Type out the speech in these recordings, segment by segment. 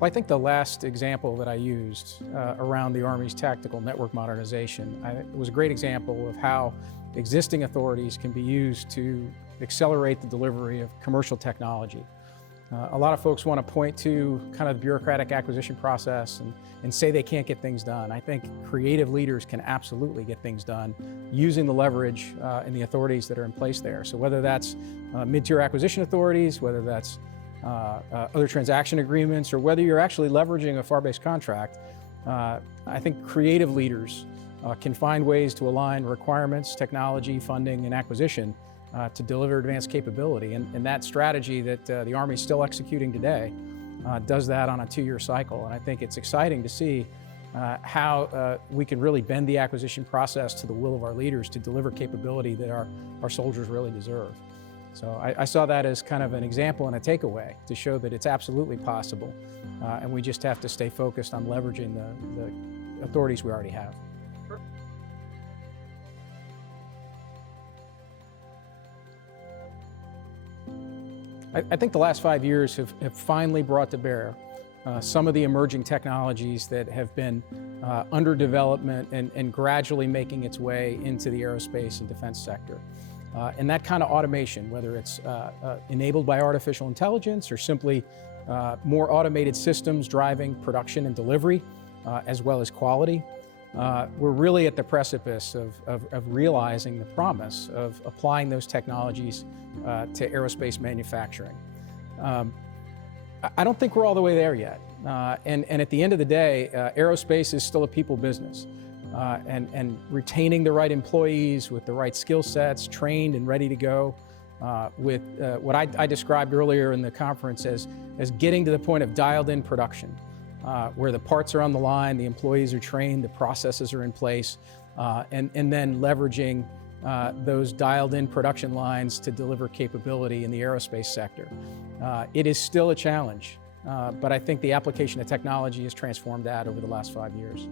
Well, I think the last example that I used around the Army's tactical network modernization was a great example of how existing authorities can be used to accelerate the delivery of commercial technology. A lot of folks want to point to kind of the bureaucratic acquisition process and say they can't get things done. I think creative leaders can absolutely get things done using the leverage and the authorities that are in place there. So whether that's mid-tier acquisition authorities, whether that's other transaction agreements, or whether you're actually leveraging a FAR-based contract, I think creative leaders can find ways to align requirements, technology, funding, and acquisition to deliver advanced capability. And that strategy that the Army is still executing today does that on a 2-year cycle. And I think it's exciting to see how we can really bend the acquisition process to the will of our leaders to deliver capability that our soldiers really deserve. So I saw that as kind of an example and a takeaway to show that it's absolutely possible, and we just have to stay focused on leveraging the authorities we already have. I think the last 5 years have finally brought to bear some of the emerging technologies that have been under development and gradually making its way into the aerospace and defense sector. And that kind of automation, whether it's enabled by artificial intelligence or simply more automated systems driving production and delivery, as well as quality, we're really at the precipice of realizing the promise of applying those technologies to aerospace manufacturing. I don't think we're all the way there yet. And at the end of the day, aerospace is still a people business. And retaining the right employees with the right skill sets, trained and ready to go, with what I described earlier in the conference as getting to the point of dialed-in production, where the parts are on the line, the employees are trained, the processes are in place, and then leveraging those dialed-in production lines to deliver capability in the aerospace sector. It is still a challenge, but I think the application of technology has transformed that over the last 5 years.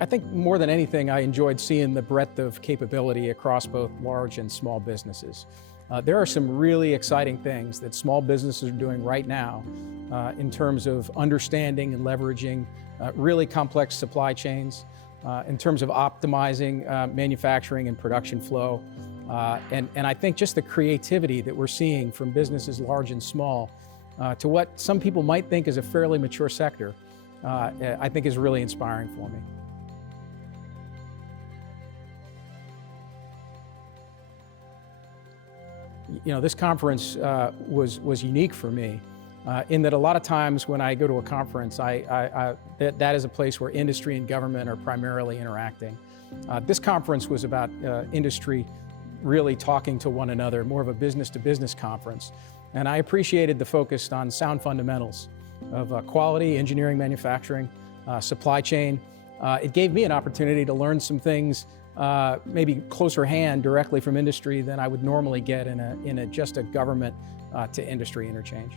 I think more than anything, I enjoyed seeing the breadth of capability across both large and small businesses. There are some really exciting things that small businesses are doing right now in terms of understanding and leveraging really complex supply chains, in terms of optimizing manufacturing and production flow. And I think just the creativity that we're seeing from businesses large and small to what some people might think is a fairly mature sector, I think is really inspiring for me. You know, this conference was unique for me in that a lot of times when I go to a conference, that is a place where industry and government are primarily interacting. This conference was about industry really talking to one another, more of a business-to-business conference. And I appreciated the focus on sound fundamentals of quality, engineering, manufacturing, supply chain. It gave me an opportunity to learn some things maybe closer hand directly from industry than I would normally get in just a government to industry interchange.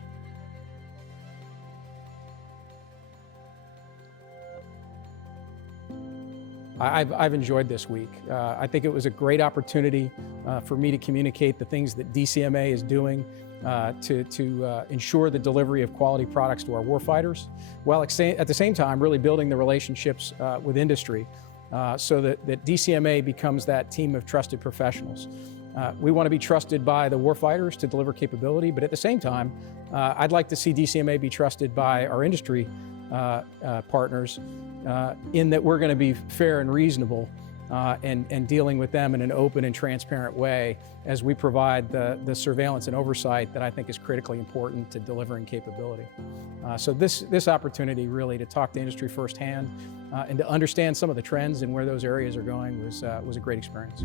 I've enjoyed this week. I think it was a great opportunity for me to communicate the things that DCMA is doing to ensure the delivery of quality products to our warfighters, while at the same time really building the relationships with industry so that DCMA becomes that team of trusted professionals. We want to be trusted by the warfighters to deliver capability, but at the same time, I'd like to see DCMA be trusted by our industry partners in that we're going to be fair and reasonable and dealing with them in an open and transparent way as we provide the surveillance and oversight that I think is critically important to delivering capability. So this opportunity really to talk to industry firsthand and to understand some of the trends and where those areas are going was a great experience.